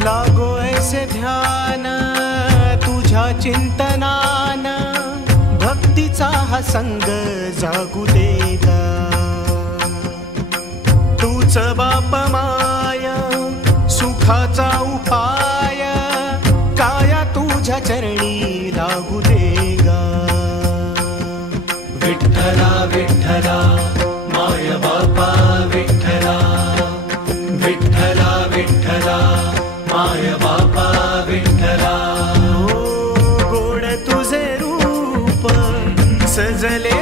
लागो ऐसे ध्यान तुझ्या चिंतनान, भक्तीचा हा संग जागू दे ग। तूच बाप माया सुखाचा उपाय, काया तुझ्या चरणी लागू दे ग। विठ्ठला विठ्ठला माय बापा विठ्ठला, विठ्ठला विठ्ठला माय बापा विठ्ठला। गोड तुझे रूप सजले